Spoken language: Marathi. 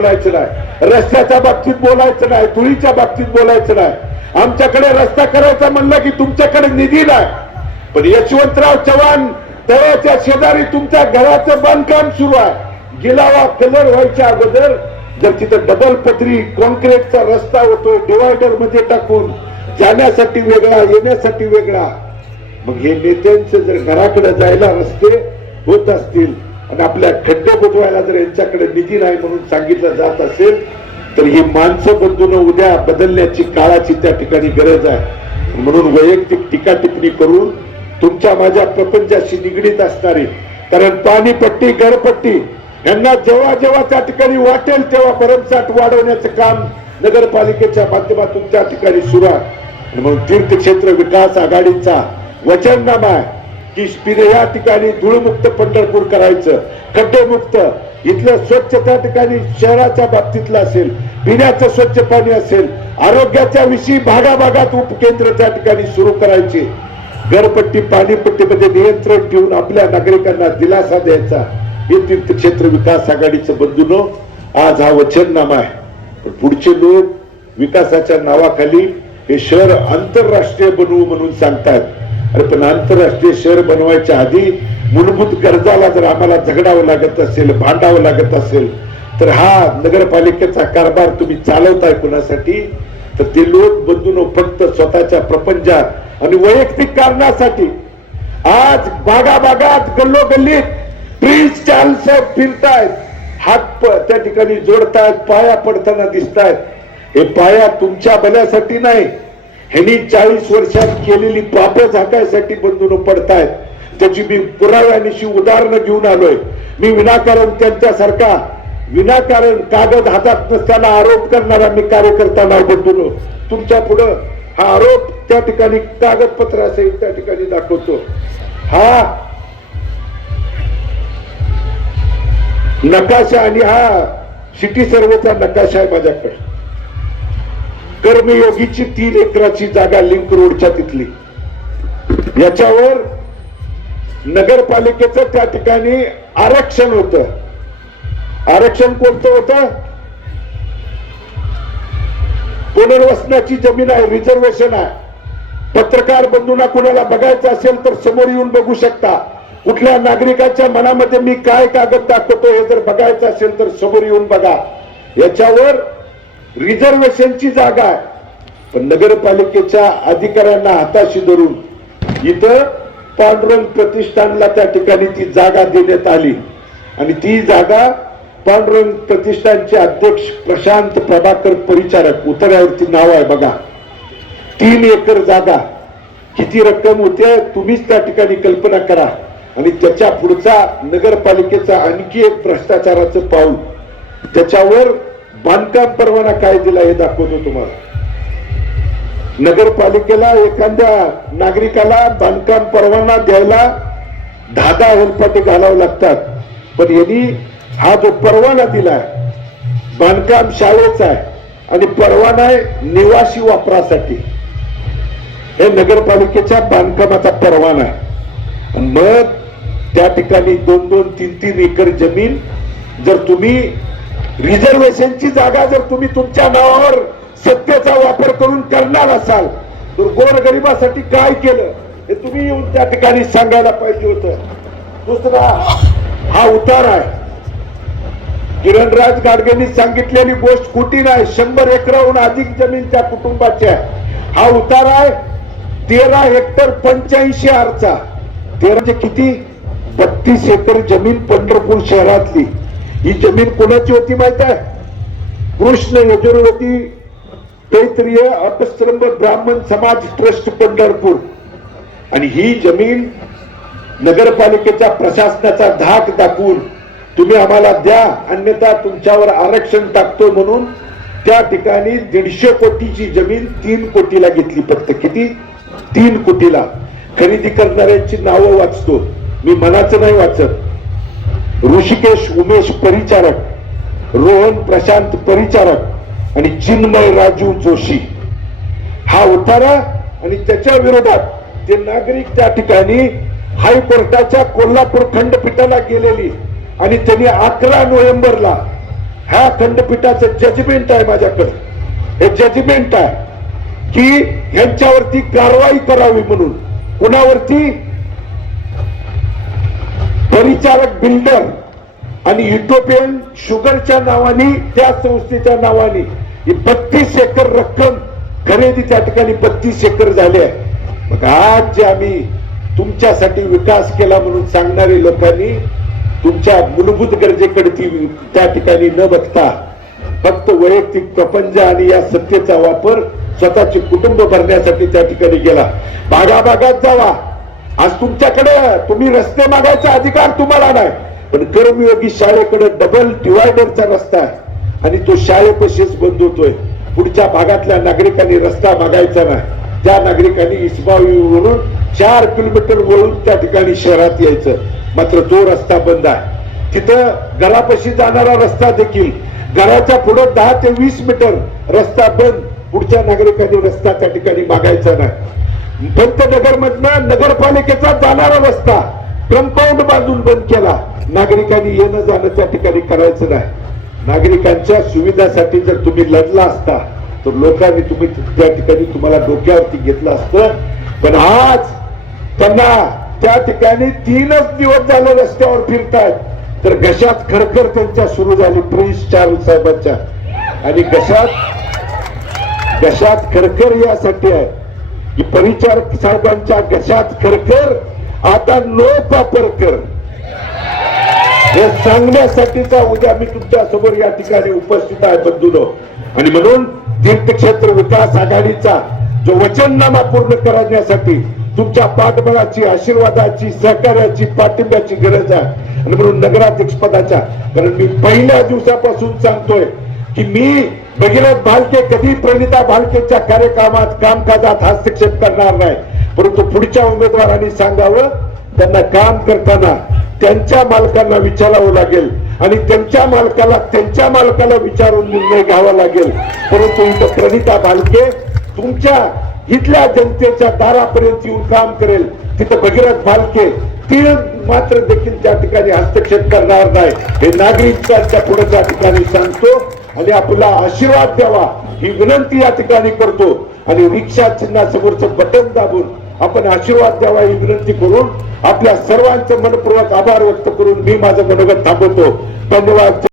बोलायचं नाही. रस्त्याच्या बाबतीत बोलायचं नाही. धुळीच्या बाबतीत बोलायचं नाही. आमच्याकडे रस्ता करायचा म्हणलं की तुमच्याकडे निधी नाही. पण यशवंतराव चव्हाण तळ्याच्या शेजारी तुमच्या घराचं बांधकाम सुरू आहे. गिलावा कलर व्हायच्या अगोदर जर तिथं डबल पत्री कॉन्क्रीटचा रस्ता होतो डिवायडरमध्ये टाकून जाण्यासाठी वेगळा येण्यासाठी वेगळा. मग हे नेत्यांचे जर घराकडे जायला रस्ते होत असतील आणि आपल्या खड्डे बुजवायला जर यांच्याकडे निधी नाही म्हणून सांगितलं जात असेल तर ही माणसं बंधून उद्या बदलण्याची काळाची त्या ठिकाणी गरज आहे. म्हणून वैयक्तिक टीका टिप्पणी करून तुमच्या माझ्या प्रपंचाशी निगडीत असणारी कारण पाणीपट्टी घरपट्टी यांना जेव्हा जेव्हा त्या ठिकाणी वाटेल तेव्हा भरमसाठ वाढवण्याचं काम नगरपालिकेच्या माध्यमातून त्या ठिकाणी सुरू आहे. म्हणून तीर्थक्षेत्र विकास आघाडीचा वचननामा आहे. की स्पिरे या ठिकाणी धूळमुक्त पंढरपूर करायचं. खड्डेमुक्त. इथलं स्वच्छ त्या ठिकाणी शहराच्या बाबतीतलं असेल पिण्याचं स्वच्छ पाणी असेल आरोग्याच्या विषयी भागाभागात उपकेंद्र त्या ठिकाणी सुरू करायचे. घरपट्टी पाणीपट्टीमध्ये नियंत्रण ठेवून आपल्या नागरिकांना दिलासा द्यायचा. हे तीर्थक्षेत्र विकास आघाडीचं बंधून आज हा वचननामा आहे. पण पुढचे लोक विकासाच्या नावाखाली हे शहर आंतरराष्ट्रीय बनवू म्हणून सांगतात अरे पण आंतरराष्ट्रीय शहर बनवायच्या आधी मूलभूत गरजाला जर आम्हाला झगडावं लागत असेल भांडावं लागत असेल तर हा नगरपालिकेचा कारभार तुम्ही चालवताय कुणासाठी? तर ते लोक बंधून फक्त स्वतःच्या प्रपंचात आणि वैयक्तिक कारणासाठी आज भागाभागात गल्लोगल्लीत प्रिन्स चार्ल्स फिरतायत हात प- त्या ठिकाणी जोडतायत पाया पडताना दिसतायत. हे पाया तुमच्या भल्यासाठी नाही ह्यांनी चाळीस वर्षात केलेली पाप झाकायसाठी बंधून पडतायत. त्याची मी पुराव्यानिशी उदाहरणं घेऊन आलोय. मी विनाकारण त्यांच्यासारखा विनाकारण कागद हातात नसताना आरोप करणारा मी कार्यकर्ता नाही बंधून. तुमच्या पुढं हा आरोप त्या ठिकाणी कागदपत्र असेल त्या ठिकाणी दाखवतो. हा नकाशा आणि हा सिटी सर्वेचा नकाशा आहे माझ्याकडे. कर्मयोगीची तीन एकराची जागा लिंक रोडच्या तिथली. याच्यावर नगरपालिकेचं त्या ठिकाणी आरक्षण होत. आरक्षण कोणतं होतं? पुनर्वसनाची जमीन आहे रिझर्वेशन आहे. पत्रकार बंधूंना कुणाला बघायचं असेल तर समोर येऊन बघू शकता. कुठल्या नागरिकाच्या मनामध्ये मी काय कागद दाखवतो हे जर बघायचं असेल तर समोर येऊन बघा. याच्यावर रिझर्वेशनची जागा आहे. पण नगरपालिकेच्या अधिकाऱ्यांना हाताशी धरून इथं पांडुरंग प्रतिष्ठानला त्या ठिकाणी ती जागा देण्यात आली. आणि ती जागा पांडुरंग प्रतिष्ठानचे अध्यक्ष प्रशांत प्रभाकर परिचारक उतरावरती नाव आहे बघा. तीन एकर जागा. किती रक्कम होते तुम्हीच त्या ठिकाणी कल्पना करा. आणि त्याच्या पुढचा नगरपालिकेचा आणखी एक भ्रष्टाचाराचं पाऊल. त्याच्यावर बांधकाम परवाना काय दिला हे दाखवतो तुम्हाला. नगरपालिकेला एखाद्या नागरिकाला बांधकाम परवाना द्यायला दहा दहा हेलपाटे घालावं लागतात. पण यांनी हा जो परवाना दिलाय बांधकाम शाळेचा आहे आणि परवाना आहे निवासी वापरासाठी. हे नगरपालिकेच्या बांधकामाचा परवाना आहे. मग त्या ठिकाणी दोन दोन तीन तीन एकर जमीन जर तुम्ही रिझर्वेशनची जागा जर तुम्ही तुमच्या नावावर सत्तेचा वापर करून करणार असाल तर गोरगरिबासाठी काय केलं हे तुम्ही येऊन त्या ठिकाणी सांगायला पाहिजे होत. दुसरा हा उतार आहे. किरणराज गाडगेंनी सांगितलेली गोष्ट खोटी नाही. शंभर एकराहून अधिक जमीन त्या कुटुंबाची आहे. हा उतार आहे. तेरा हेक्टर पंच्याऐंशी आरचा. तेरा म्हणजे किती? बत्तीस एकर जमीन पंढरपूर शहरातली. ही जमीन कोणाची होती माहीत आहे? कृष्ण यजुर्वेदी तैत्रीय अपस्त्रंभ ब्राह्मण समाज ट्रस्ट पंढरपूर. आणि ही जमीन नगरपालिकेच्या प्रशासनाचा धाक दाखवून तुम्ही आम्हाला द्या अन्यथा तुमच्यावर आरक्षण टाकतो म्हणून त्या ठिकाणी दीडशे कोटीची जमीन तीन कोटीला घेतली. फक्त किती? तीन कोटीला. खरेदी करणाऱ्यांची नावं वाचतो. मी मनाचं नाही वाचत. ऋषिकेश उमेश परिचारक रोहन प्रशांत परिचारक आणि चिन्मय राजू जोशी. हा उतारा आणि त्याच्या विरोधात ते नागरिक त्या ठिकाणी हायकोर्टाच्या कोल्हापूर खंडपीठाला गेलेली आणि त्यांनी अकरा नोव्हेंबरला ह्या खंडपीठाचं जजमेंट आहे माझ्याकडे. हे जजमेंट आहे की ह्यांच्यावरती कारवाई करावी म्हणून. कुणावरती? परिचारक बिल्डर आणि युटोपियन शुगरच्या नावाने त्या संस्थेच्या नावाने ही बत्तीस एकर रक्कम खरेदी त्या ठिकाणी बत्तीस एकर झाली आहे. मग आज जे आम्ही तुमच्यासाठी विकास केला म्हणून सांगणारे लोकांनी तुमच्या मूलभूत गरजेकडे ती त्या ठिकाणी न बघता फक्त वैयक्तिक प्रपंच आणि या सत्तेचा वापर स्वतःचे कुटुंब भरण्यासाठी त्या ठिकाणी गेला. भागाभागात जावा. आज तुमच्याकडे तुम्ही रस्ते मागायचा अधिकार तुम्हाला नाही पण कर्मयोगी शाळेकडे डबल डिवायडरचा रस्ता आहे. आणि तो शाळेपाशीच बंद होतोय. पुढच्या भागातल्या नागरिकांनी रस्ता मागायचा नाही. त्या नागरिकांनी इस्मावीवरून चार किलोमीटर वळून त्या ठिकाणी शहरात यायचं. मात्र तो रस्ता बंद आहे. तिथं घरापाशी जाणारा रस्ता देखील घराच्या पुढे दहा ते वीस मीटर रस्ता बंद. पुढच्या नागरिकांनी रस्ता त्या ठिकाणी मागायचा नाही. पंतनगर मधनं नगरपालिकेचा जाणारा रस्ता कंपाऊंड बांधून बंद केला. नागरिकांनी येणं जाणं त्या ठिकाणी करायचं नाही. नागरिकांच्या सुविधासाठी जर तुम्ही लढला असता तर लोकांनी तुम्ही त्या ठिकाणी तुम्हाला डोक्यावरती घेतलं असतं. पण आज त्यांना त्या ठिकाणी तीनच दिवस झाले रस्त्यावर फिरतायत. तर घशात खरखर त्यांच्या सुरू झाली प्रिन्स चारू साहेबांच्या. आणि घशात घशात खरखर यासाठी आहे. की परिचारक साहेबांच्या घशात खरखर आता नो वापर कर हे सांगण्यासाठीचा उद्या मी तुमच्यासमोर या ठिकाणी उपस्थित आहे बंधूनो. आणि म्हणून तीर्थक्षेत्र विकास आघाडीचा जो वचननामा पूर्ण करण्यासाठी तुमच्या पाठबळाची आशीर्वादाची सहकार्याची पाठिंब्याची गरज आहे. आणि म्हणून नगराध्यक्ष पदाच्या कारण मी पहिल्या दिवसापासून सांगतोय की मी भगीरथ भालके कधी प्रणिता भालकेच्या कार्यक्रमात कामकाजात हस्तक्षेप करणार नाही. परंतु पुढच्या उमेदवारांनी सांगावं त्यांना काम करताना त्यांच्या मालकांना विचारावं लागेल आणि त्यांच्या मालकाला त्यांच्या मालकाला विचारून निर्णय घ्यावा लागेल. परंतु इथं प्रणिता भालके तुमच्या इथल्या जनतेच्या दारापर्यंत येऊन काम करेल. तिथं भगीरथ भालके तीळ मात्र देखील त्या ठिकाणी हस्तक्षेप करणार नाही. हे नागरिकांच्या पुढे त्या ठिकाणी सांगतो. आणि आपला आशीर्वाद द्यावा ही विनंती या ठिकाणी करतो. आणि रिक्षा चिन्हासमोरचं बटन दाबून आपण आशीर्वाद द्यावा ही विनंती करून आपल्या सर्वांचे मनपूर्वक आभार व्यक्त करून मी माझं मनोगत थांबवतो. धन्यवाद.